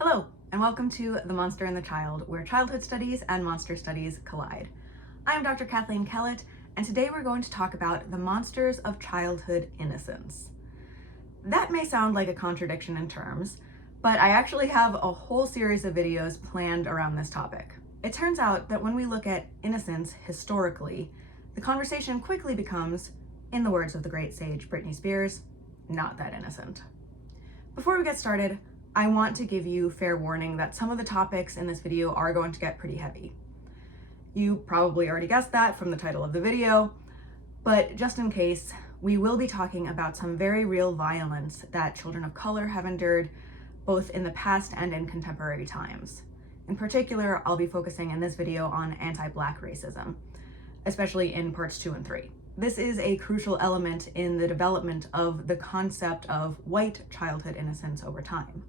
Hello, and welcome to The Monster and the Child, where childhood studies and monster studies collide. I'm Dr. Kathleen Kellett, and today we're going to talk about the monsters of childhood innocence. That may sound like a contradiction in terms, but I actually have a whole series of videos planned around this topic. It turns out that when we look at innocence historically, the conversation quickly becomes, in the words of the great sage Britney Spears, not that innocent. Before we get started, I want to give you fair warning that some of the topics in this video are going to get pretty heavy. You probably already guessed that from the title of the video, but just in case, we will be talking about some very real violence that children of color have endured, both in the past and in contemporary times. In particular, I'll be focusing in this video on anti-Black racism, especially in parts 2 and 3. This is a crucial element in the development of the concept of white childhood innocence over time.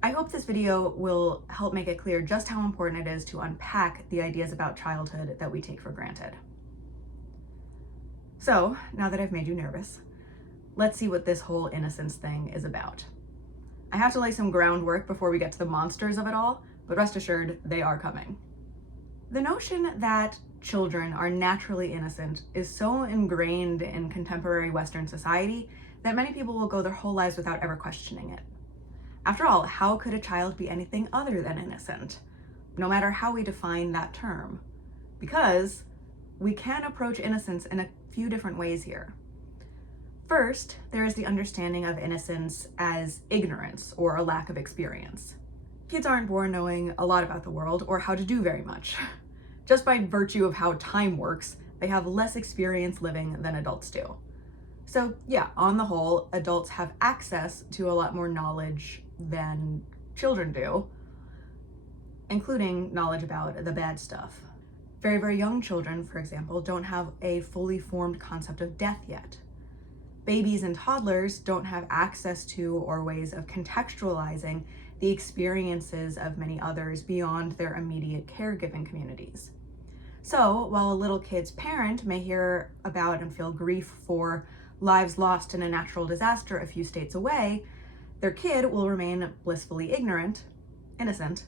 I hope this video will help make it clear just how important it is to unpack the ideas about childhood that we take for granted. So, now that I've made you nervous, let's see what this whole innocence thing is about. I have to lay some groundwork before we get to the monsters of it all, but rest assured, they are coming. The notion that children are naturally innocent is so ingrained in contemporary Western society that many people will go their whole lives without ever questioning it. After all, how could a child be anything other than innocent, no matter how we define that term? Because we can approach innocence in a few different ways here. First, there is the understanding of innocence as ignorance or a lack of experience. Kids aren't born knowing a lot about the world or how to do very much. Just by virtue of how time works, they have less experience living than adults do. So yeah, on the whole, adults have access to a lot more knowledge than children do, including knowledge about the bad stuff. Very, very young children, for example, don't have a fully formed concept of death yet. Babies and toddlers don't have access to or ways of contextualizing the experiences of many others beyond their immediate caregiving communities. So while a little kid's parent may hear about and feel grief for lives lost in a natural disaster a few states away, their kid will remain blissfully ignorant, innocent,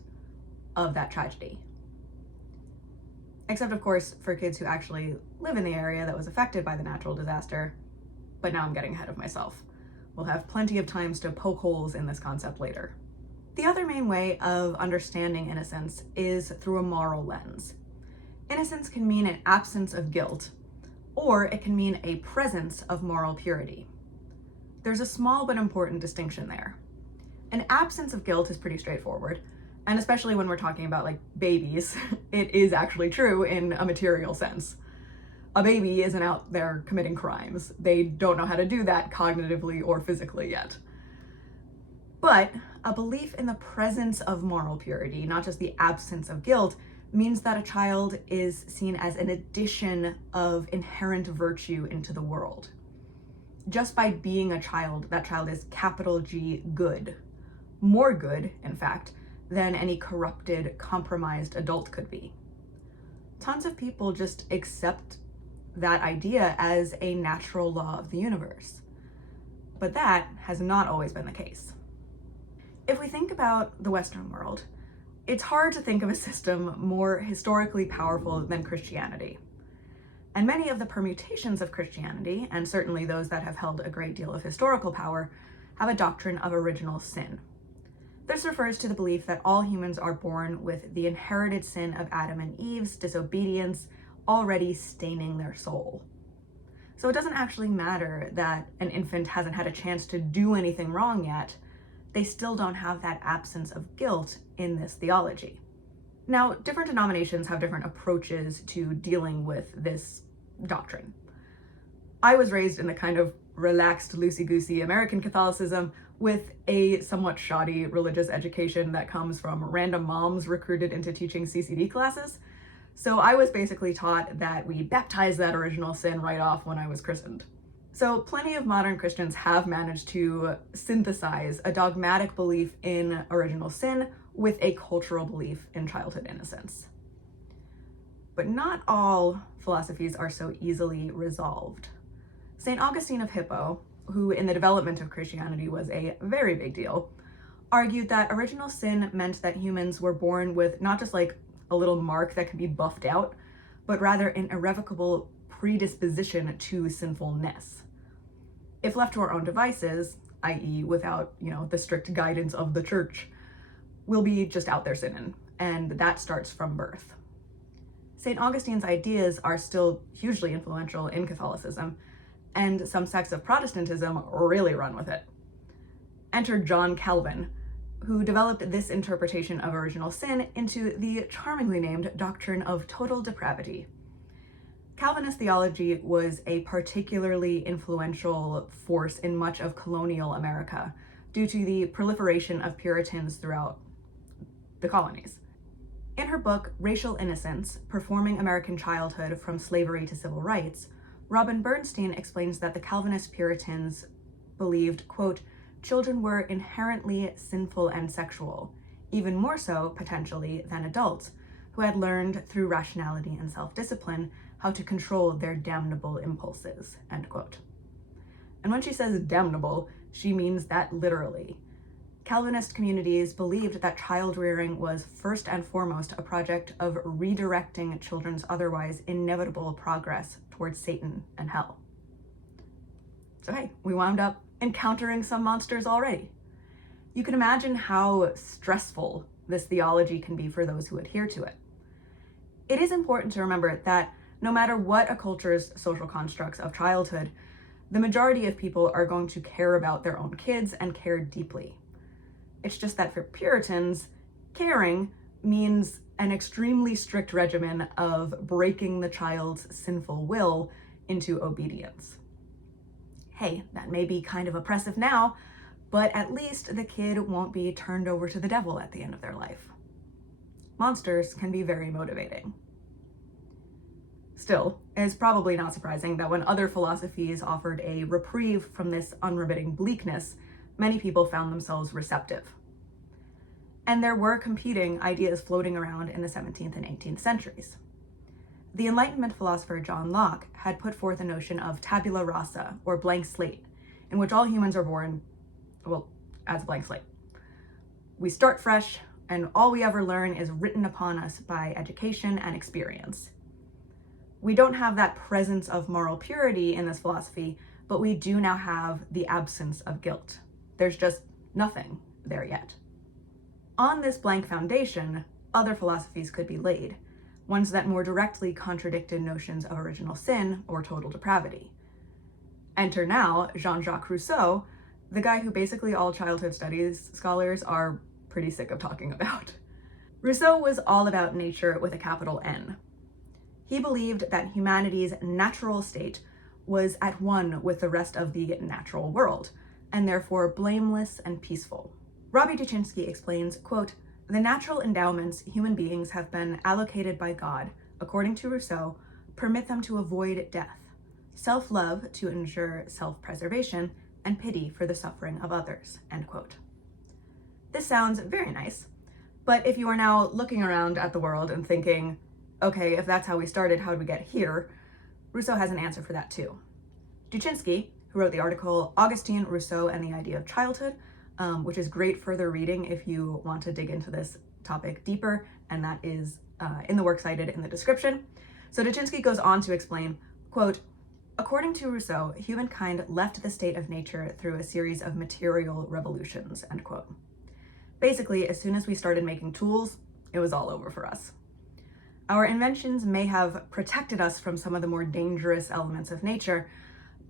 of that tragedy. Except, of course, for kids who actually live in the area that was affected by the natural disaster. But now I'm getting ahead of myself. We'll have plenty of times to poke holes in this concept later. The other main way of understanding innocence is through a moral lens. Innocence can mean an absence of guilt, or it can mean a presence of moral purity. There's a small but important distinction there. An absence of guilt is pretty straightforward, and especially when we're talking about like babies, it is actually true in a material sense. A baby isn't out there committing crimes. They don't know how to do that cognitively or physically yet. But a belief in the presence of moral purity, not just the absence of guilt, means that a child is seen as an addition of inherent virtue into the world. Just by being a child, that child is capital G good. More good, in fact, than any corrupted, compromised adult could be. Tons of people just accept that idea as a natural law of the universe. But that has not always been the case. If we think about the Western world, it's hard to think of a system more historically powerful than Christianity. And many of the permutations of Christianity, and certainly those that have held a great deal of historical power, have a doctrine of original sin. This refers to the belief that all humans are born with the inherited sin of Adam and Eve's disobedience already staining their soul. So it doesn't actually matter that an infant hasn't had a chance to do anything wrong yet. They still don't have that absence of guilt in this theology. Now, different denominations have different approaches to dealing with this doctrine. I was raised in the kind of relaxed, loosey-goosey American Catholicism with a somewhat shoddy religious education that comes from random moms recruited into teaching CCD classes. So I was basically taught that we baptize that original sin right off when I was christened. So plenty of modern Christians have managed to synthesize a dogmatic belief in original sin with a cultural belief in childhood innocence. But not all philosophies are so easily resolved. St. Augustine of Hippo, who in the development of Christianity was a very big deal, argued that original sin meant that humans were born with not just like a little mark that could be buffed out, but rather an irrevocable predisposition to sinfulness. If left to our own devices, i.e. without, the strict guidance of the church, we'll be just out there sinning, and that starts from birth. St. Augustine's ideas are still hugely influential in Catholicism, and some sects of Protestantism really run with it. Enter John Calvin, who developed this interpretation of original sin into the charmingly named doctrine of total depravity. Calvinist theology was a particularly influential force in much of colonial America due to the proliferation of Puritans throughout the colonies. In her book, Racial Innocence, Performing American Childhood from Slavery to Civil Rights, Robin Bernstein explains that the Calvinist Puritans believed, quote, children were inherently sinful and sexual, even more so, potentially, than adults, who had learned through rationality and self-discipline how to control their damnable impulses, end quote. And when she says damnable, she means that literally. Calvinist communities believed that child rearing was first and foremost a project of redirecting children's otherwise inevitable progress towards Satan and hell. So hey, we wound up encountering some monsters already. You can imagine how stressful this theology can be for those who adhere to it. It is important to remember that no matter what a culture's social constructs of childhood, the majority of people are going to care about their own kids and care deeply. It's just that for Puritans, caring means an extremely strict regimen of breaking the child's sinful will into obedience. Hey, that may be kind of oppressive now, but at least the kid won't be turned over to the devil at the end of their life. Monsters can be very motivating. Still, it's probably not surprising that when other philosophies offered a reprieve from this unremitting bleakness, many people found themselves receptive. And there were competing ideas floating around in the 17th and 18th centuries. The Enlightenment philosopher John Locke had put forth a notion of tabula rasa, or blank slate, in which all humans are born, as a blank slate. We start fresh, and all we ever learn is written upon us by education and experience. We don't have that presence of moral purity in this philosophy, but we do now have the absence of guilt. There's just nothing there yet. On this blank foundation, other philosophies could be laid, ones that more directly contradicted notions of original sin or total depravity. Enter now Jean-Jacques Rousseau, the guy who basically all childhood studies scholars are pretty sick of talking about. Rousseau was all about nature with a capital N. He believed that humanity's natural state was at one with the rest of the natural world, and therefore blameless and peaceful. Robbie Duchinsky explains, quote, the natural endowments human beings have been allocated by God, according to Rousseau, permit them to avoid death, self-love to ensure self-preservation, and pity for the suffering of others, end quote. This sounds very nice, but if you are now looking around at the world and thinking, okay, if that's how we started, how did we get here? Rousseau has an answer for that too. Duchinsky, who wrote the article Augustine, Rousseau, and the Idea of Childhood, which is great further reading if you want to dig into this topic deeper, and that is in the work cited in the description. So Duchinsky goes on to explain, quote, according to Rousseau, humankind left the state of nature through a series of material revolutions, end quote. Basically, as soon as we started making tools, it was all over for us. Our inventions may have protected us from some of the more dangerous elements of nature,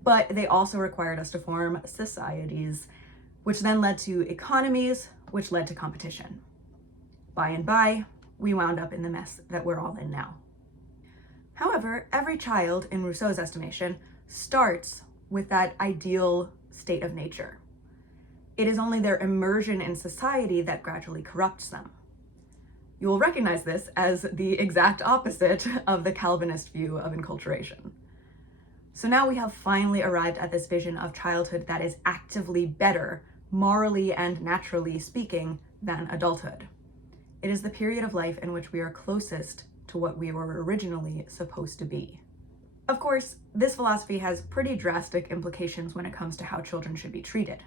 but they also required us to form societies, which then led to economies, which led to competition. By and by, we wound up in the mess that we're all in now. However, every child, in Rousseau's estimation, starts with that ideal state of nature. It is only their immersion in society that gradually corrupts them. You will recognize this as the exact opposite of the Calvinist view of enculturation. So now we have finally arrived at this vision of childhood that is actively better, morally and naturally speaking, than adulthood. It is the period of life in which we are closest to what we were originally supposed to be. Of course, this philosophy has pretty drastic implications when it comes to how children should be treated.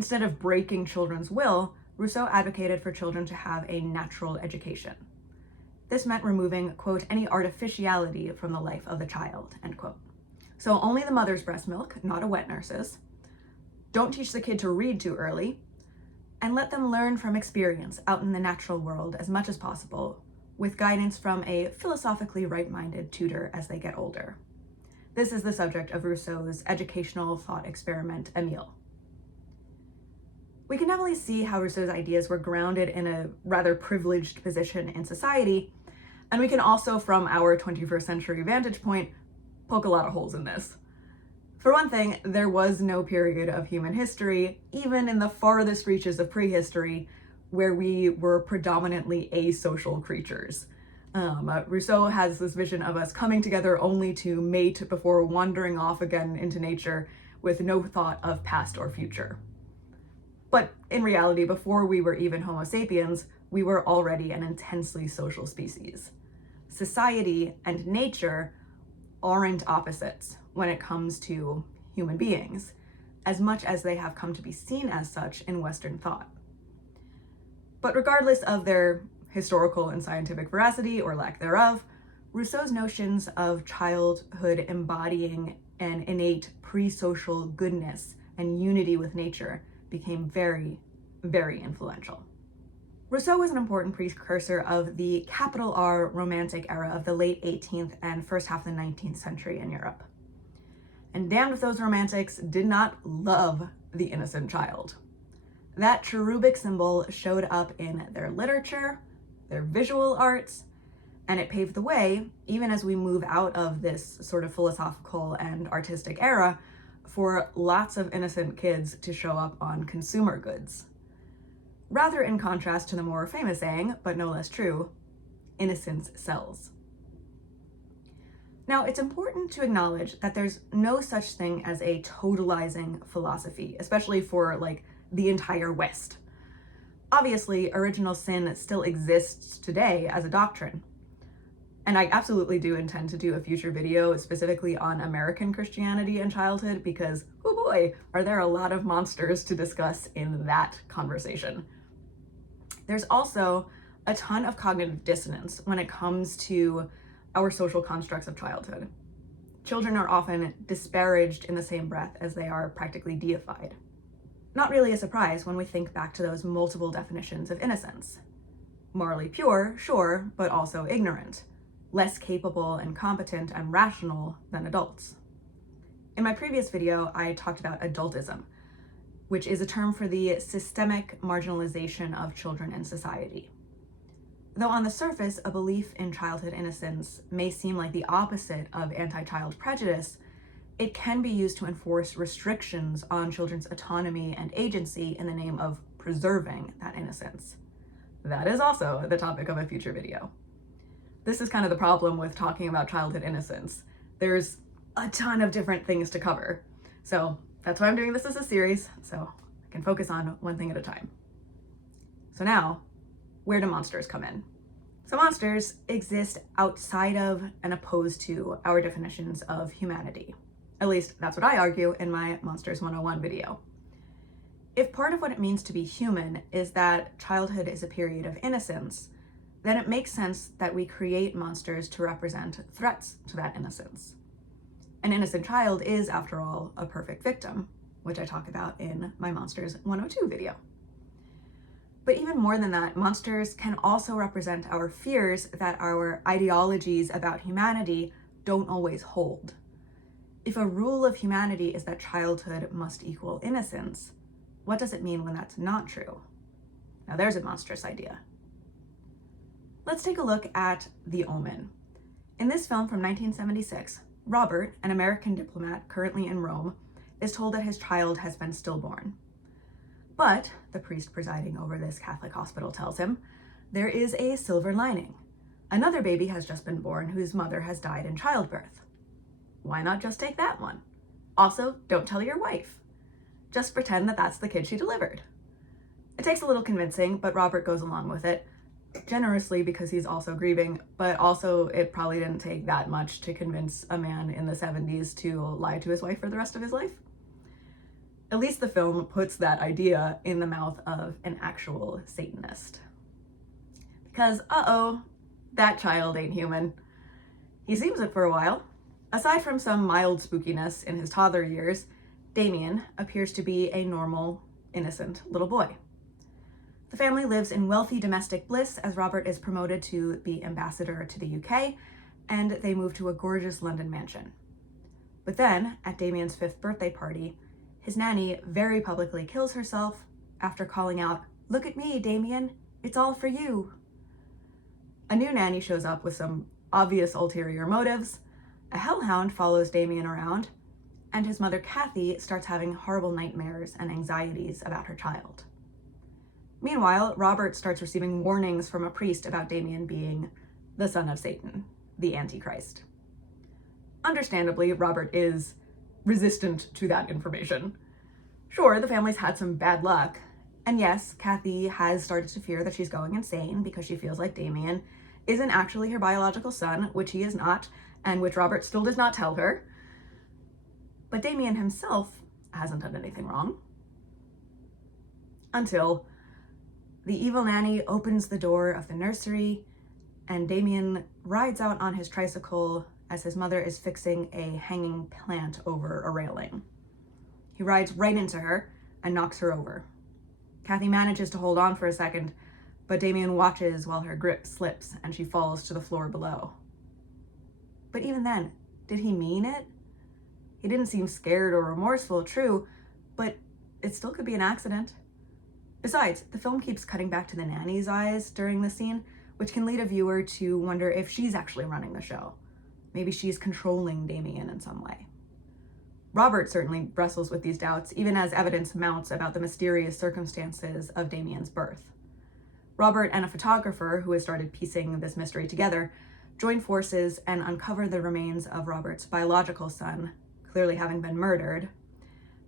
Instead of breaking children's will, Rousseau advocated for children to have a natural education. This meant removing, quote, any artificiality from the life of the child, end quote. So only the mother's breast milk, not a wet nurse's. Don't teach the kid to read too early, and let them learn from experience out in the natural world as much as possible, with guidance from a philosophically right-minded tutor as they get older. This is the subject of Rousseau's educational thought experiment, Emile. We can definitely see how Rousseau's ideas were grounded in a rather privileged position in society, and we can also, from our 21st century vantage point, poke a lot of holes in this. For one thing, there was no period of human history, even in the farthest reaches of prehistory, where we were predominantly asocial creatures. Rousseau has this vision of us coming together only to mate before wandering off again into nature with no thought of past or future. But in reality, before we were even Homo sapiens, we were already an intensely social species. Society and nature aren't opposites when it comes to human beings, as much as they have come to be seen as such in Western thought. But regardless of their historical and scientific veracity or lack thereof, Rousseau's notions of childhood embodying an innate pre-social goodness and unity with nature became very, very influential. Rousseau was an important precursor of the capital R Romantic era of the late 18th and first half of the 19th century in Europe. And damned if those romantics did not love the innocent child. That cherubic symbol showed up in their literature, their visual arts, and it paved the way, even as we move out of this sort of philosophical and artistic era, for lots of innocent kids to show up on consumer goods. Rather in contrast to the more famous saying, but no less true, innocence sells. Now, it's important to acknowledge that there's no such thing as a totalizing philosophy, especially for the entire West. Obviously, original sin still exists today as a doctrine. And I absolutely do intend to do a future video specifically on American Christianity and childhood because, oh boy, are there a lot of monsters to discuss in that conversation. There's also a ton of cognitive dissonance when it comes to our social constructs of childhood. Children are often disparaged in the same breath as they are practically deified. Not really a surprise when we think back to those multiple definitions of innocence. Morally pure, sure, but also ignorant, less capable and competent and rational than adults. In my previous video, I talked about adultism, which is a term for the systemic marginalization of children in society. Though on the surface, a belief in childhood innocence may seem like the opposite of anti-child prejudice, it can be used to enforce restrictions on children's autonomy and agency in the name of preserving that innocence. That is also the topic of a future video. This is kind of the problem with talking about childhood innocence. There's a ton of different things to cover. So that's why I'm doing this as a series, so I can focus on one thing at a time. So now, where do monsters come in? So monsters exist outside of and opposed to our definitions of humanity. At least that's what I argue in my Monsters 101 video. If part of what it means to be human is that childhood is a period of innocence, then it makes sense that we create monsters to represent threats to that innocence. An innocent child is, after all, a perfect victim, which I talk about in my Monsters 102 video. But even more than that, monsters can also represent our fears that our ideologies about humanity don't always hold. If a rule of humanity is that childhood must equal innocence, what does it mean when that's not true? Now there's a monstrous idea. Let's take a look at The Omen. In this film from 1976, Robert, an American diplomat currently in Rome, is told that his child has been stillborn. But, the priest presiding over this Catholic hospital tells him, there is a silver lining. Another baby has just been born whose mother has died in childbirth. Why not just take that one? Also, don't tell your wife. Just pretend that that's the kid she delivered. It takes a little convincing, but Robert goes along with it, generously because he's also grieving, but also it probably didn't take that much to convince a man in the 70s to lie to his wife for the rest of his life. At least the film puts that idea in the mouth of an actual Satanist. Because, uh-oh, that child ain't human. He seems it for a while. Aside from some mild spookiness in his toddler years, Damien appears to be a normal, innocent little boy. The family lives in wealthy domestic bliss as Robert is promoted to be ambassador to the UK, and they move to a gorgeous London mansion. But then, at Damien's 5th birthday party, his nanny very publicly kills herself after calling out, "Look at me, Damien, it's all for you." A new nanny shows up with some obvious ulterior motives, a hellhound follows Damien around, and his mother Kathy starts having horrible nightmares and anxieties about her child. Meanwhile, Robert starts receiving warnings from a priest about Damien being the son of Satan, the Antichrist. Understandably, Robert is resistant to that information. Sure, the family's had some bad luck, and yes, Kathy has started to fear that she's going insane because she feels like Damien isn't actually her biological son, which he is not, and which Robert still does not tell her. But Damien himself hasn't done anything wrong. Until the evil nanny opens the door of the nursery, and Damien rides out on his tricycle as his mother is fixing a hanging plant over a railing. He rides right into her and knocks her over. Kathy manages to hold on for a second, but Damien watches while her grip slips and she falls to the floor below. But even then, did he mean it? He didn't seem scared or remorseful, true, but it still could be an accident. Besides, the film keeps cutting back to the nanny's eyes during the scene, which can lead a viewer to wonder if she's actually running the show. Maybe she's controlling Damien in some way. Robert certainly wrestles with these doubts, even as evidence mounts about the mysterious circumstances of Damien's birth. Robert and a photographer who has started piecing this mystery together join forces and uncover the remains of Robert's biological son, clearly having been murdered,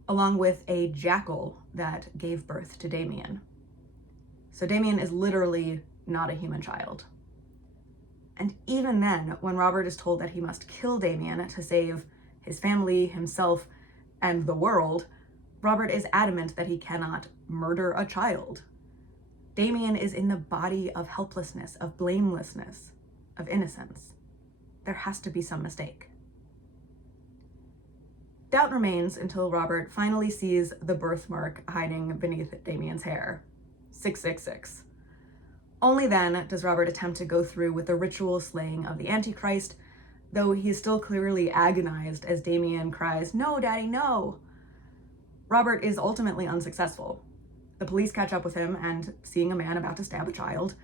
along with a jackal that gave birth to Damien. So Damien is literally not a human child. And even then, when Robert is told that he must kill Damien to save his family, himself, and the world, Robert is adamant that he cannot murder a child. Damien is in the body of helplessness, of blamelessness, of innocence. There has to be some mistake. Doubt remains until Robert finally sees the birthmark hiding beneath Damien's hair. 666. Only then does Robert attempt to go through with the ritual slaying of the Antichrist, though he is still clearly agonized as Damien cries, "No, Daddy, no!" Robert is ultimately unsuccessful. The police catch up with him, and seeing a man about to stab a child,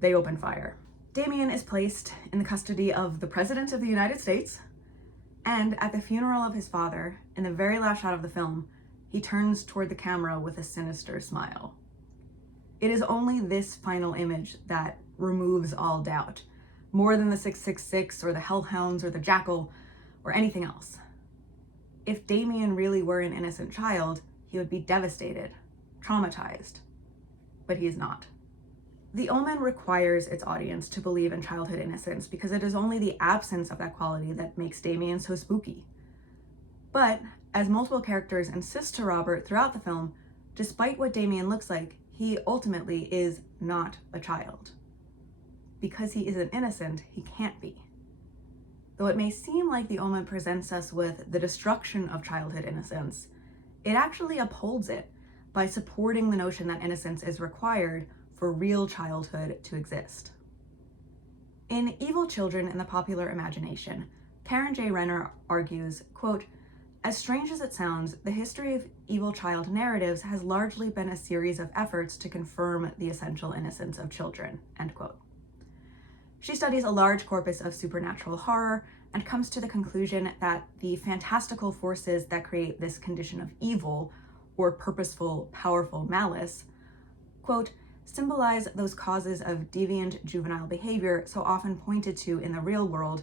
they open fire. Damien is placed in the custody of the President of the United States, and at the funeral of his father, in the very last shot of the film, he turns toward the camera with a sinister smile. It is only this final image that removes all doubt, more than the 666 or the hellhounds or the jackal or anything else. If Damien really were an innocent child, he would be devastated, traumatized, but he is not. The Omen requires its audience to believe in childhood innocence because it is only the absence of that quality that makes Damien so spooky. But, as multiple characters insist to Robert throughout the film, despite what Damien looks like, he ultimately is not a child. Because he isn't innocent, he can't be. Though it may seem like the Omen presents us with the destruction of childhood innocence, it actually upholds it by supporting the notion that innocence is required for real childhood to exist. In Evil Children in the Popular Imagination, Karen J. Renner argues, quote, "As strange as it sounds, the history of evil child narratives has largely been a series of efforts to confirm the essential innocence of children," end quote. She studies a large corpus of supernatural horror and comes to the conclusion that the fantastical forces that create this condition of evil, or purposeful, powerful malice, quote, symbolize those causes of deviant juvenile behavior so often pointed to in the real world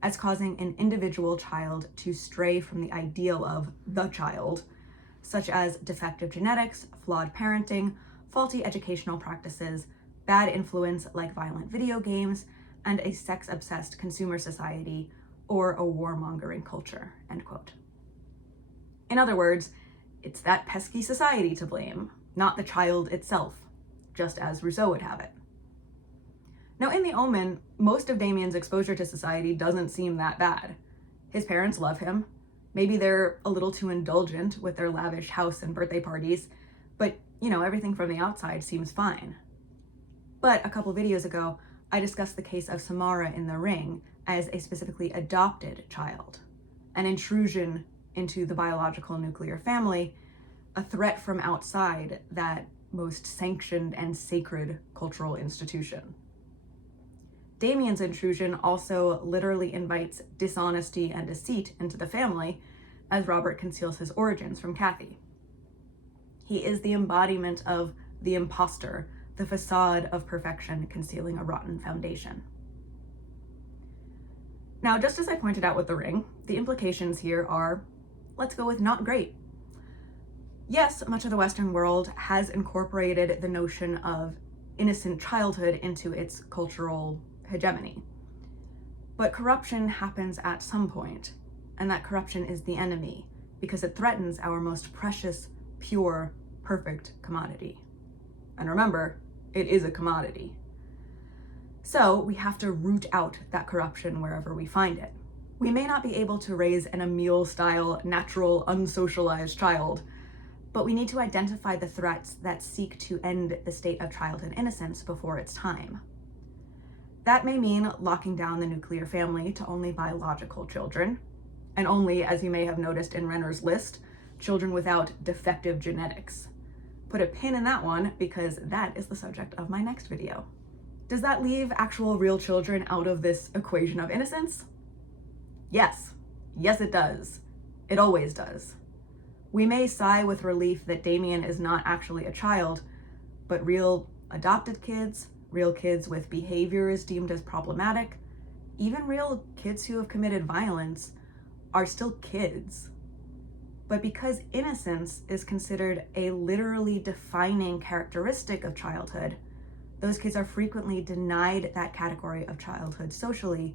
as causing an individual child to stray from the ideal of the child, such as defective genetics, flawed parenting, faulty educational practices, bad influence like violent video games, and a sex-obsessed consumer society or a warmongering culture, end quote. In other words, It's that pesky society to blame, not the child itself, just as Rousseau would have it. Now, in The Omen, most of Damien's exposure to society doesn't seem that bad. His parents love him. Maybe they're a little too indulgent with their lavish house and birthday parties, but, everything from the outside seems fine. But a couple videos ago, I discussed the case of Samara in The Ring as a specifically adopted child, an intrusion into the biological nuclear family, a threat from outside that most sanctioned and sacred cultural institution. Damien's intrusion also literally invites dishonesty and deceit into the family, as Robert conceals his origins from Kathy. He is the embodiment of the imposter, the facade of perfection concealing a rotten foundation. Now, just as I pointed out with The Ring, the implications here are, let's go with not great. Yes, much of the Western world has incorporated the notion of innocent childhood into its cultural hegemony. But corruption happens at some point, and that corruption is the enemy because it threatens our most precious, pure, perfect commodity. And remember, it is a commodity. So we have to root out that corruption wherever we find it. We may not be able to raise an Emile-style, natural, unsocialized child, but we need to identify the threats that seek to end the state of childhood innocence before its time. That may mean locking down the nuclear family to only biological children, and only, as you may have noticed in Renner's list, children without defective genetics. Put a pin in that one because that is the subject of my next video. Does that leave actual real children out of this equation of innocence? Yes. Yes, it does. It always does. We may sigh with relief that Damien is not actually a child, but real adopted kids, real kids with behaviors deemed as problematic, even real kids who have committed violence are still kids. But because innocence is considered a literally defining characteristic of childhood, those kids are frequently denied that category of childhood socially,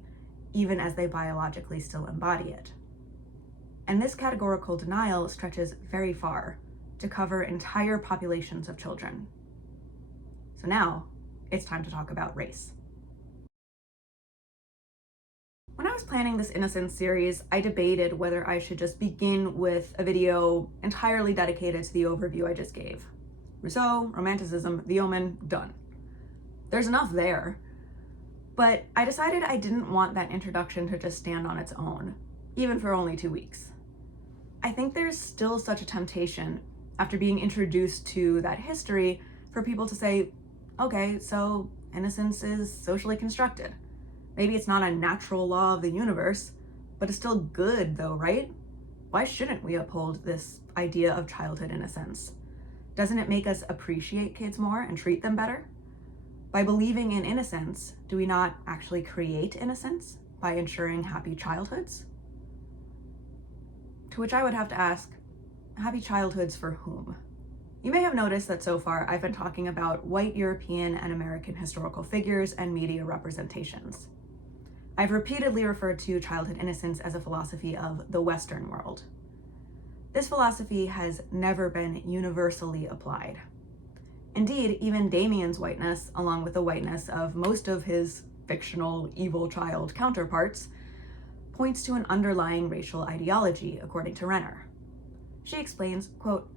even as they biologically still embody it. And this categorical denial stretches very far to cover entire populations of children. So now, it's time to talk about race. When I was planning this Innocence series, I debated whether I should just begin with a video entirely dedicated to the overview I just gave. Rousseau, Romanticism, The Omen, done. There's enough there. But I decided I didn't want that introduction to just stand on its own, even for only 2 weeks. I think there's still such a temptation, after being introduced to that history, for people to say, okay, so innocence is socially constructed. Maybe it's not a natural law of the universe, but it's still good though, right? Why shouldn't we uphold this idea of childhood innocence? Doesn't it make us appreciate kids more and treat them better? By believing in innocence, do we not actually create innocence by ensuring happy childhoods? To which I would have to ask, happy childhoods for whom? You may have noticed that so far I've been talking about white European and American historical figures and media representations. I've repeatedly referred to childhood innocence as a philosophy of the Western world. This philosophy has never been universally applied. Indeed, even Damien's whiteness, along with the whiteness of most of his fictional evil child counterparts, points to an underlying racial ideology, according to Renner. She explains, quote,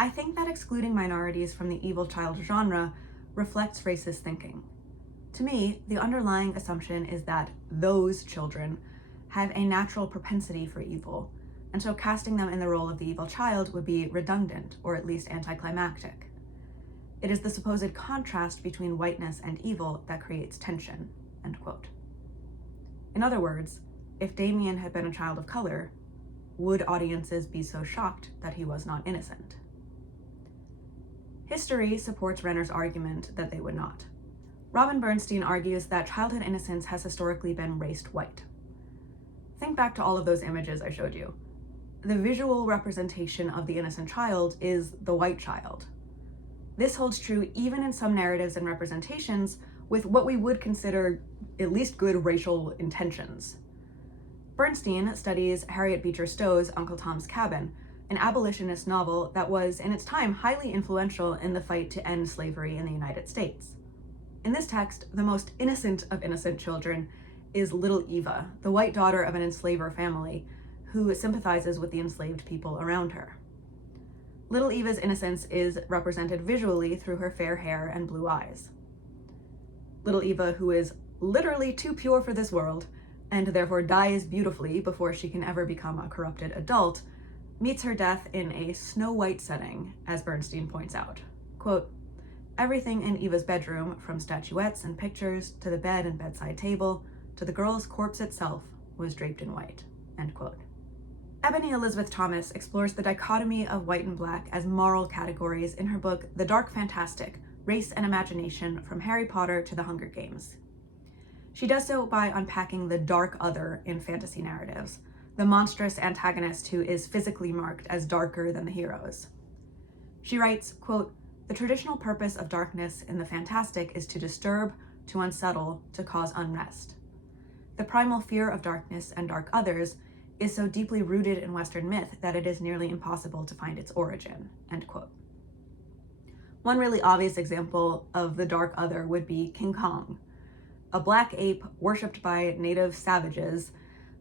"I think that excluding minorities from the evil child genre reflects racist thinking. To me, the underlying assumption is that those children have a natural propensity for evil, and so casting them in the role of the evil child would be redundant, or at least anticlimactic. It is the supposed contrast between whiteness and evil that creates tension," end quote. In other words, if Damien had been a child of color, would audiences be so shocked that he was not innocent? History supports Renner's argument that they would not. Robin Bernstein argues that childhood innocence has historically been raced white. Think back to all of those images I showed you. The visual representation of the innocent child is the white child. This holds true even in some narratives and representations with what we would consider at least good racial intentions. Bernstein studies Harriet Beecher Stowe's Uncle Tom's Cabin, an abolitionist novel that was, in its time, highly influential in the fight to end slavery in the United States. In this text, the most innocent of innocent children is little Eva, the white daughter of an enslaver family who sympathizes with the enslaved people around her. Little Eva's innocence is represented visually through her fair hair and blue eyes. Little Eva, who is literally too pure for this world, and therefore dies beautifully before she can ever become a corrupted adult, meets her death in a snow-white setting, as Bernstein points out. Quote, "Everything in Eva's bedroom, from statuettes and pictures to the bed and bedside table, to the girl's corpse itself, was draped in white." End quote. Ebony Elizabeth Thomas explores the dichotomy of white and black as moral categories in her book The Dark Fantastic: Race and Imagination from Harry Potter to the Hunger Games. She does so by unpacking the dark other in fantasy narratives, the monstrous antagonist who is physically marked as darker than the heroes. She writes, quote, "The traditional purpose of darkness in the fantastic is to disturb, to unsettle, to cause unrest. The primal fear of darkness and dark others is so deeply rooted in Western myth that it is nearly impossible to find its origin." End quote. One really obvious example of the dark other would be King Kong, a black ape worshipped by native savages,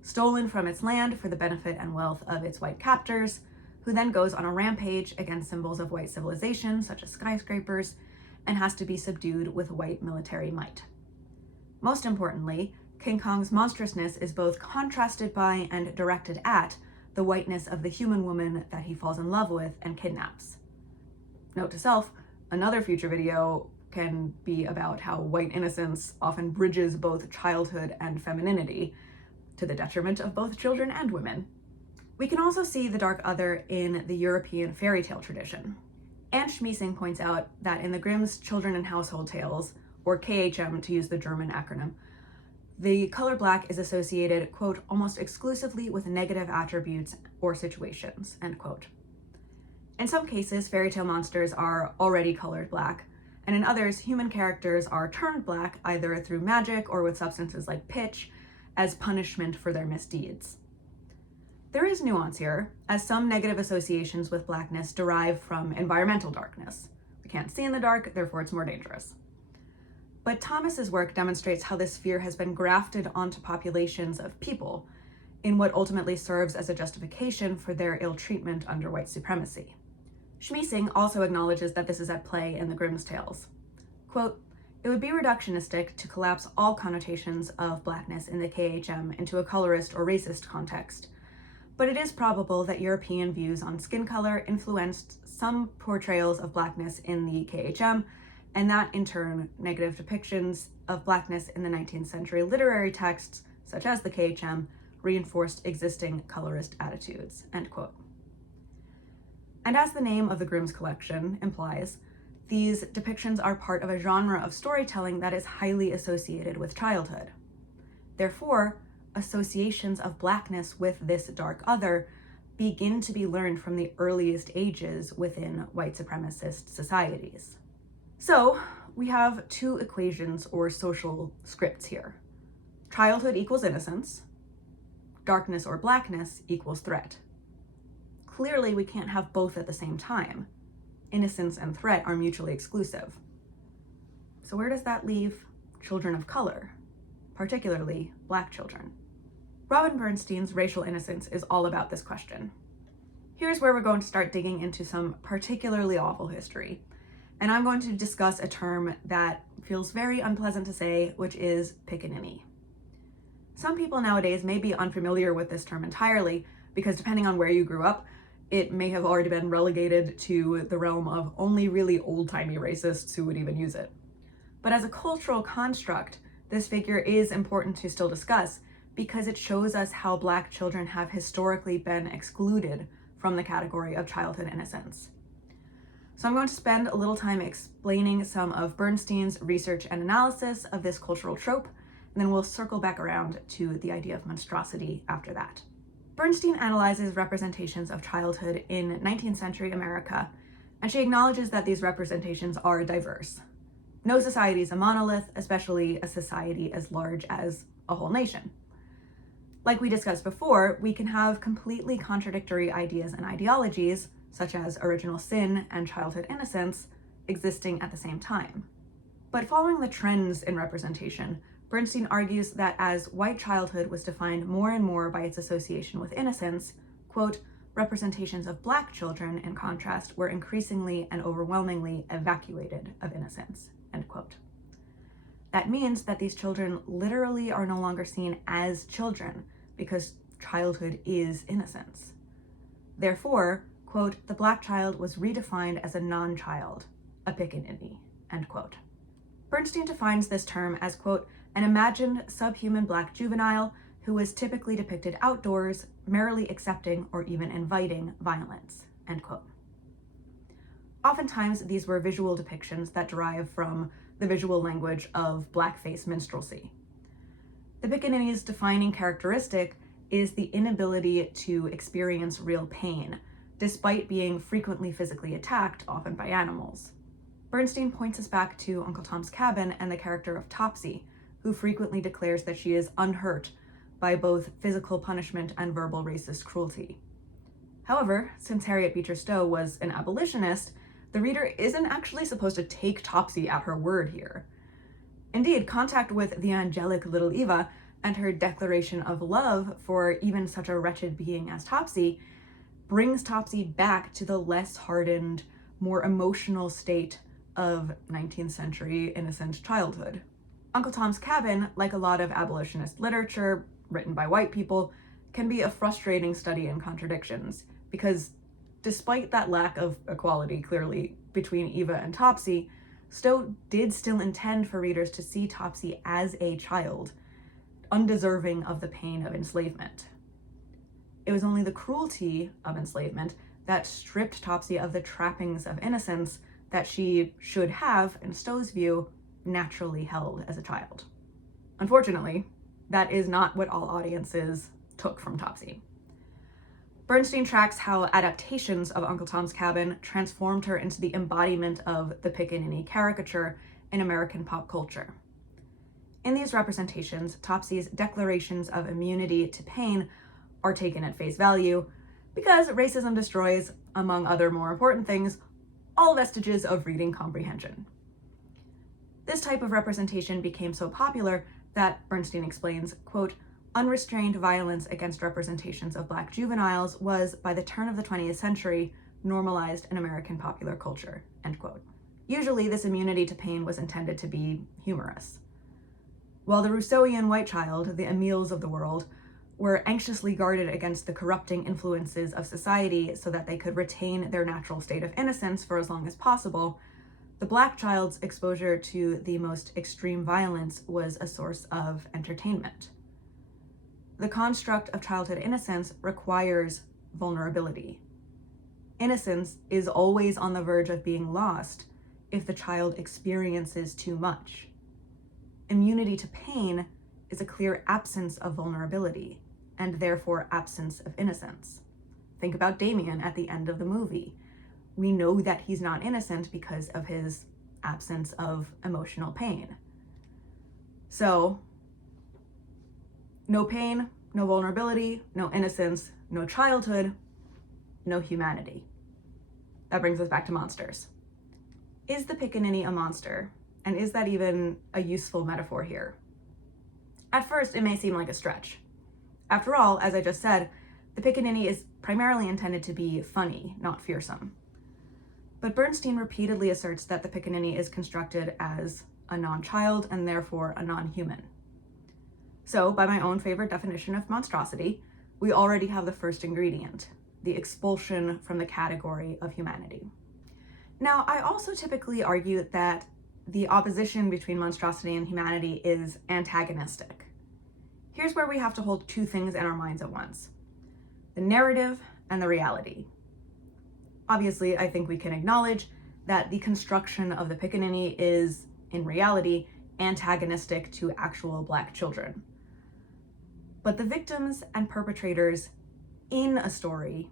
stolen from its land for the benefit and wealth of its white captors, who then goes on a rampage against symbols of white civilization, such as skyscrapers, and has to be subdued with white military might. Most importantly, King Kong's monstrousness is both contrasted by and directed at the whiteness of the human woman that he falls in love with and kidnaps. Note to self, another future video can be about how white innocence often bridges both childhood and femininity, to the detriment of both children and women. We can also see the dark other in the European fairy tale tradition. Anne Schmiesing points out that in the Grimm's Children and Household Tales, or KHM to use the German acronym, the color black is associated, quote, "almost exclusively with negative attributes or situations," end quote. In some cases, fairy tale monsters are already colored black, and in others, human characters are turned black either through magic or with substances like pitch as punishment for their misdeeds. There is nuance here, as some negative associations with blackness derive from environmental darkness. We can't see in the dark, therefore it's more dangerous. But Thomas's work demonstrates how this fear has been grafted onto populations of people in what ultimately serves as a justification for their ill treatment under white supremacy. Schmiesing also acknowledges that this is at play in the Grimm's tales. Quote, "It would be reductionistic to collapse all connotations of blackness in the KHM into a colorist or racist context, but it is probable that European views on skin color influenced some portrayals of blackness in the KHM, and that in turn, negative depictions of blackness in the 19th century literary texts, such as the KHM, reinforced existing colorist attitudes," end quote. And as the name of the Grimm's collection implies, these depictions are part of a genre of storytelling that is highly associated with childhood. Therefore, associations of blackness with this dark other begin to be learned from the earliest ages within white supremacist societies. So, we have two equations or social scripts here. Childhood equals innocence, darkness or blackness equals threat. Clearly, we can't have both at the same time. Innocence and threat are mutually exclusive. So where does that leave children of color, particularly black children? Robin Bernstein's Racial Innocence is all about this question. Here's where we're going to start digging into some particularly awful history, and I'm going to discuss a term that feels very unpleasant to say, which is pickaninny. Some people nowadays may be unfamiliar with this term entirely, because depending on where you grew up, it may have already been relegated to the realm of only really old-timey racists who would even use it. But as a cultural construct, this figure is important to still discuss because it shows us how Black children have historically been excluded from the category of childhood innocence. So I'm going to spend a little time explaining some of Bernstein's research and analysis of this cultural trope, and then we'll circle back around to the idea of monstrosity after that. Bernstein analyzes representations of childhood in 19th century America, and she acknowledges that these representations are diverse. No society is a monolith, especially a society as large as a whole nation. Like we discussed before, we can have completely contradictory ideas and ideologies, such as original sin and childhood innocence, existing at the same time. But following the trends in representation, Bernstein argues that as white childhood was defined more and more by its association with innocence, quote, representations of Black children, in contrast, were increasingly and overwhelmingly evacuated of innocence, end quote. That means that these children literally are no longer seen as children because childhood is innocence. Therefore, quote, the Black child was redefined as a non-child, a pickaninny, end quote. Bernstein defines this term as, quote, an imagined subhuman Black juvenile who was typically depicted outdoors, merrily accepting or even inviting violence, end quote. Oftentimes, these were visual depictions that derive from the visual language of blackface minstrelsy. The pickaninny's defining characteristic is the inability to experience real pain, despite being frequently physically attacked, often by animals. Bernstein points us back to Uncle Tom's Cabin and the character of Topsy, who frequently declares that she is unhurt by both physical punishment and verbal racist cruelty. However, since Harriet Beecher Stowe was an abolitionist, the reader isn't actually supposed to take Topsy at her word here. Indeed, contact with the angelic little Eva and her declaration of love for even such a wretched being as Topsy brings Topsy back to the less hardened, more emotional state of 19th century innocent childhood. Uncle Tom's Cabin, like a lot of abolitionist literature written by white people, can be a frustrating study in contradictions, because despite that lack of equality clearly between Eva and Topsy, Stowe did still intend for readers to see Topsy as a child, undeserving of the pain of enslavement. It was only the cruelty of enslavement that stripped Topsy of the trappings of innocence that she should have, in Stowe's view, naturally held as a child. Unfortunately, that is not what all audiences took from Topsy. Bernstein tracks how adaptations of Uncle Tom's Cabin transformed her into the embodiment of the pickaninny caricature in American pop culture. In these representations, Topsy's declarations of immunity to pain are taken at face value because racism destroys, among other more important things, all vestiges of reading comprehension. This type of representation became so popular that, Bernstein explains, quote, unrestrained violence against representations of Black juveniles was, by the turn of the 20th century, normalized in American popular culture, end quote. Usually, this immunity to pain was intended to be humorous. While the Rousseauian white child, the Emils of the world, were anxiously guarded against the corrupting influences of society so that they could retain their natural state of innocence for as long as possible, the Black child's exposure to the most extreme violence was a source of entertainment. The construct of childhood innocence requires vulnerability. Innocence is always on the verge of being lost if the child experiences too much. Immunity to pain is a clear absence of vulnerability, and therefore absence of innocence. Think about Damien at the end of the movie. We know that he's not innocent because of his absence of emotional pain. So, no pain, no vulnerability, no innocence, no childhood, no humanity. That brings us back to monsters. Is the pickaninny a monster? And is that even a useful metaphor here? At first, it may seem like a stretch. After all, as I just said, the pickaninny is primarily intended to be funny, not fearsome. But Bernstein repeatedly asserts that the pickaninny is constructed as a non-child and therefore a non-human. So, by my own favorite definition of monstrosity, we already have the first ingredient, the expulsion from the category of humanity. Now, I also typically argue that the opposition between monstrosity and humanity is antagonistic. Here's where we have to hold two things in our minds at once: the narrative and the reality. Obviously, I think we can acknowledge that the construction of the pickaninny is, in reality, antagonistic to actual Black children. But the victims and perpetrators in a story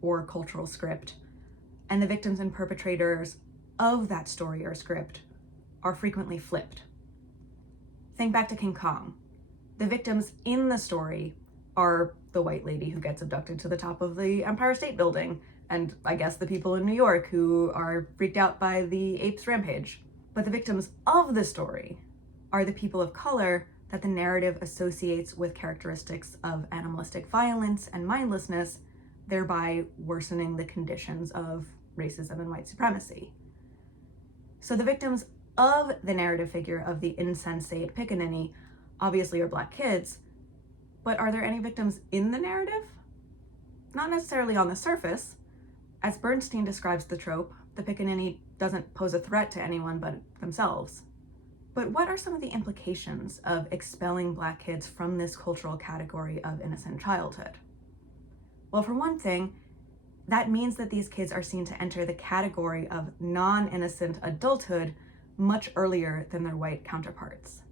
or cultural script, and the victims and perpetrators of that story or script, are frequently flipped. Think back to King Kong. The victims in the story are the white lady who gets abducted to the top of the Empire State Building, and I guess the people in New York who are freaked out by the apes' rampage. But the victims of the story are the people of color that the narrative associates with characteristics of animalistic violence and mindlessness, thereby worsening the conditions of racism and white supremacy. So the victims of the narrative figure of the insensate pickaninny obviously are Black kids, but are there any victims in the narrative? Not necessarily on the surface. As Bernstein describes the trope, the pickaninny doesn't pose a threat to anyone but themselves. But what are some of the implications of expelling Black kids from this cultural category of innocent childhood? Well, for one thing, that means that these kids are seen to enter the category of non-innocent adulthood much earlier than their white counterparts.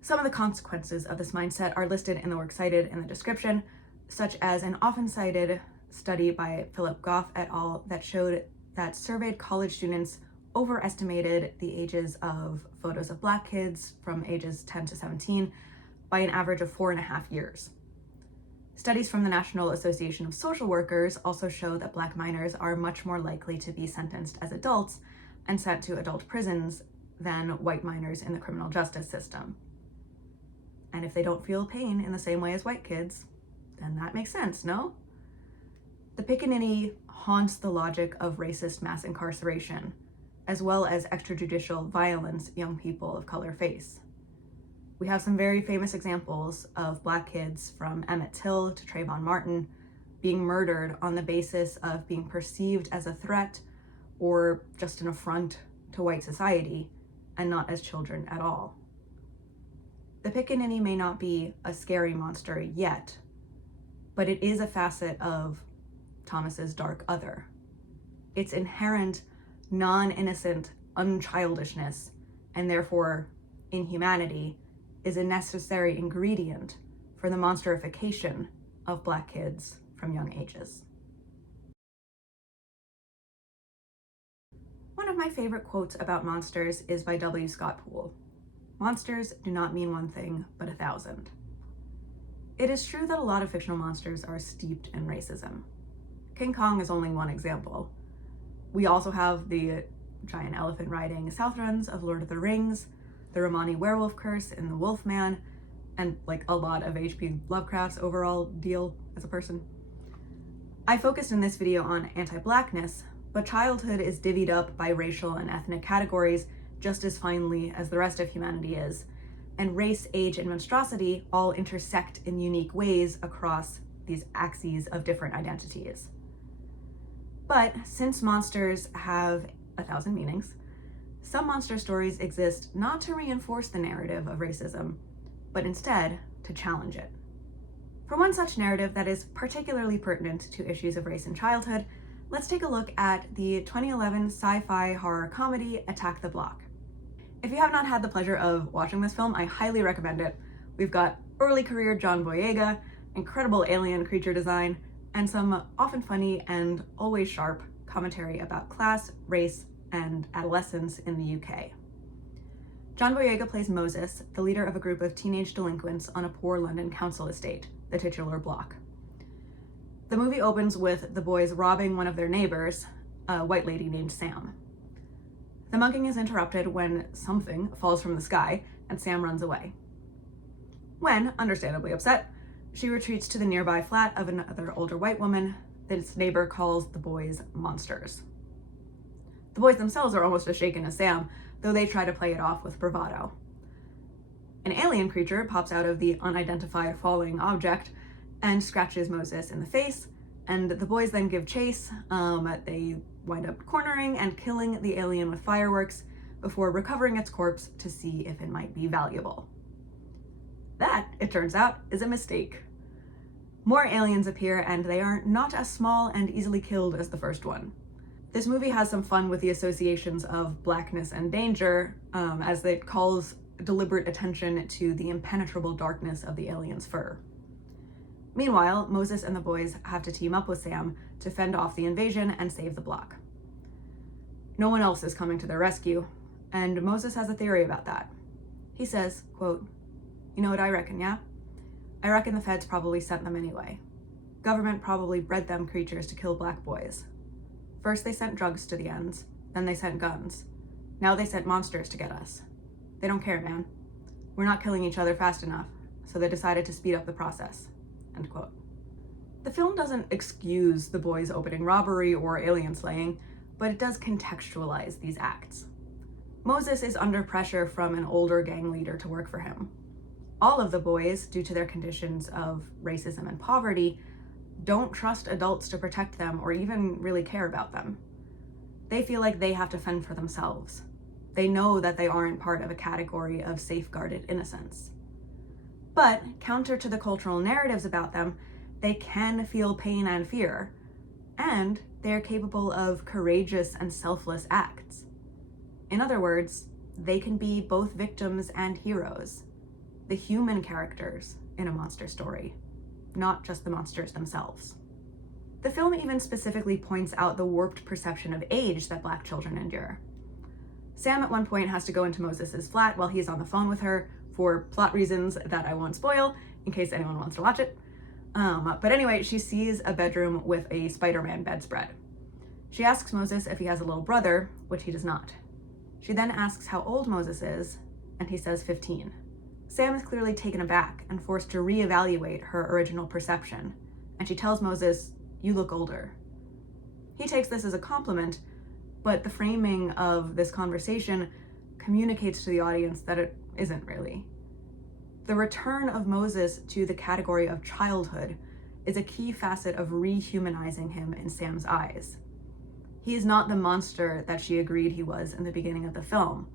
Some of the consequences of this mindset are listed in the work cited in the description, such as an often cited study by Philip Goff et al. That showed that surveyed college students overestimated the ages of photos of Black kids from ages 10 to 17 by an average of 4.5 years. Studies from the National Association of Social Workers also show that Black minors are much more likely to be sentenced as adults and sent to adult prisons than white minors in the criminal justice system. And if they don't feel pain in the same way as white kids, then that makes sense, no? The pickaninny haunts the logic of racist mass incarceration, as well as extrajudicial violence young people of color face. We have some very famous examples of Black kids, from Emmett Till to Trayvon Martin, being murdered on the basis of being perceived as a threat or just an affront to white society, and not as children at all. The pickaninny may not be a scary monster yet, but it is a facet of Thomas's dark other. Its inherent non-innocent unchildishness, and therefore inhumanity, is a necessary ingredient for the monsterification of Black kids from young ages. One of my favorite quotes about monsters is by W. Scott Poole. Monsters do not mean one thing, but 1,000. It is true that a lot of fictional monsters are steeped in racism. King Kong is only one example. We also have the giant elephant riding Southrons of Lord of the Rings, the Romani werewolf curse in The Wolfman, and like a lot of H.P. Lovecraft's overall deal as a person. I focused in this video on anti-Blackness, but childhood is divvied up by racial and ethnic categories just as finely as the rest of humanity is, and race, age, and monstrosity all intersect in unique ways across these axes of different identities. But since monsters have 1,000 meanings, some monster stories exist not to reinforce the narrative of racism, but instead to challenge it. For one such narrative that is particularly pertinent to issues of race in childhood, let's take a look at the 2011 sci-fi horror comedy Attack the Block. If you have not had the pleasure of watching this film, I highly recommend it. We've got early career John Boyega, incredible alien creature design, and some often funny and always sharp commentary about class, race, and adolescence in the UK. John Boyega plays Moses, the leader of a group of teenage delinquents on a poor London council estate, the titular block. The movie opens with the boys robbing one of their neighbors, a white lady named Sam. The mugging is interrupted when something falls from the sky and Sam runs away. When, understandably upset, she retreats to the nearby flat of another older white woman. This neighbor calls the boys monsters. The boys themselves are almost as shaken as Sam, though they try to play it off with bravado. An alien creature pops out of the unidentified falling object and scratches Moses in the face, and the boys then give chase. They wind up cornering and killing the alien with fireworks before recovering its corpse to see if it might be valuable. That, it turns out, is a mistake. More aliens appear, and they are not as small and easily killed as the first one. This movie has some fun with the associations of blackness and danger, as it calls deliberate attention to the impenetrable darkness of the alien's fur. Meanwhile, Moses and the boys have to team up with Sam to fend off the invasion and save the block. No one else is coming to their rescue, and Moses has a theory about that. He says, quote, "You know what I reckon, yeah? I reckon the feds probably sent them anyway. Government probably bred them creatures to kill black boys. First they sent drugs to the ends, then they sent guns. Now they sent monsters to get us. They don't care, man. We're not killing each other fast enough, so they decided to speed up the process." End quote. The film doesn't excuse the boys' opening robbery or alien slaying, but it does contextualize these acts. Moses is under pressure from an older gang leader to work for him. All of the boys, due to their conditions of racism and poverty, don't trust adults to protect them or even really care about them. They feel like they have to fend for themselves. They know that they aren't part of a category of safeguarded innocence. But, counter to the cultural narratives about them, they can feel pain and fear, and they are capable of courageous and selfless acts. In other words, they can be both victims and heroes, the human characters in a monster story, not just the monsters themselves. The film even specifically points out the warped perception of age that Black children endure. Sam at one point has to go into Moses' flat while he's on the phone with her for plot reasons that I won't spoil in case anyone wants to watch it. But anyway, she sees a bedroom with a Spider-Man bedspread. She asks Moses if he has a little brother, which he does not. She then asks how old Moses is, and he says 15. Sam is clearly taken aback and forced to reevaluate her original perception, and she tells Moses, "You look older." He takes this as a compliment, but the framing of this conversation communicates to the audience that it isn't really. The return of Moses to the category of childhood is a key facet of rehumanizing him in Sam's eyes. He is not the monster that she agreed he was in the beginning of the film,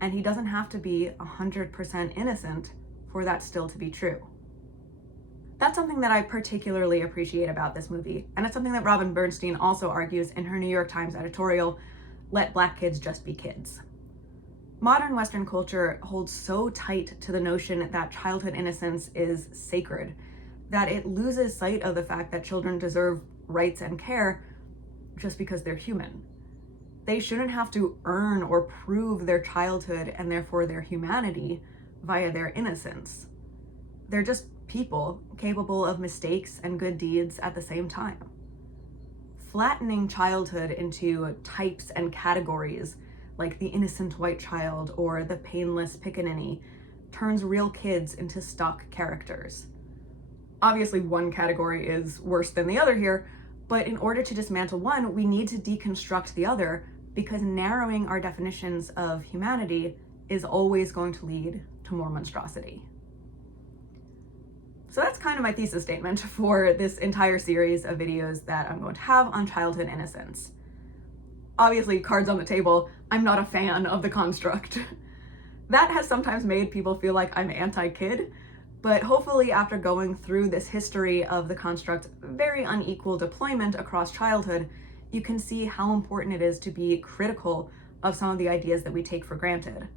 and he doesn't have to be 100% innocent for that still to be true. That's something that I particularly appreciate about this movie, and it's something that Robin Bernstein also argues in her New York Times editorial, "Let Black kids just be kids." Modern Western culture holds so tight to the notion that childhood innocence is sacred that it loses sight of the fact that children deserve rights and care just because they're human. They shouldn't have to earn or prove their childhood and therefore their humanity via their innocence. They're just people capable of mistakes and good deeds at the same time. Flattening childhood into types and categories like the innocent white child or the painless pickaninny turns real kids into stock characters. Obviously, one category is worse than the other here, but in order to dismantle one, we need to deconstruct the other, because narrowing our definitions of humanity is always going to lead to more monstrosity. So that's kind of my thesis statement for this entire series of videos that I'm going to have on childhood innocence. Obviously, cards on the table, I'm not a fan of the construct. That has sometimes made people feel like I'm anti-kid, but hopefully after going through this history of the construct's very unequal deployment across childhood, you can see how important it is to be critical of some of the ideas that we take for granted,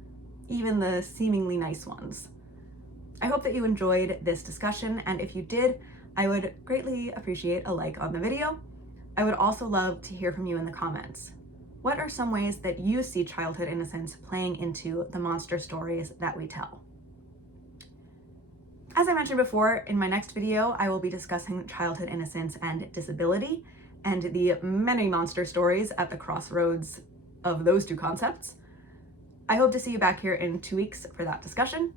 even the seemingly nice ones. I hope that you enjoyed this discussion, and if you did, I would greatly appreciate a like on the video. I would also love to hear from you in the comments. What are some ways that you see childhood innocence playing into the monster stories that we tell? As I mentioned before, in my next video, I will be discussing childhood innocence and disability, and the many monster stories at the crossroads of those two concepts. I hope to see you back here in 2 weeks for that discussion.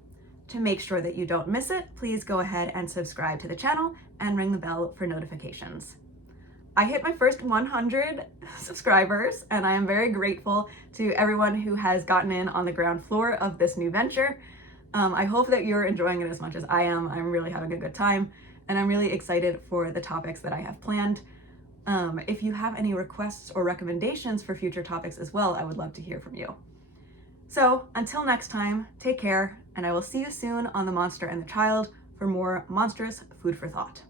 To make sure that you don't miss it, please go ahead and subscribe to the channel and ring the bell for notifications. I hit my first 100 subscribers, and I am very grateful to everyone who has gotten in on the ground floor of this new venture. I hope that you're enjoying it as much as I am. I'm really having a good time, and I'm really excited for the topics that I have planned. If you have any requests or recommendations for future topics as well, I would love to hear from you. So until next time, take care, and I will see you soon on The Monster and the Child for more monstrous food for thought.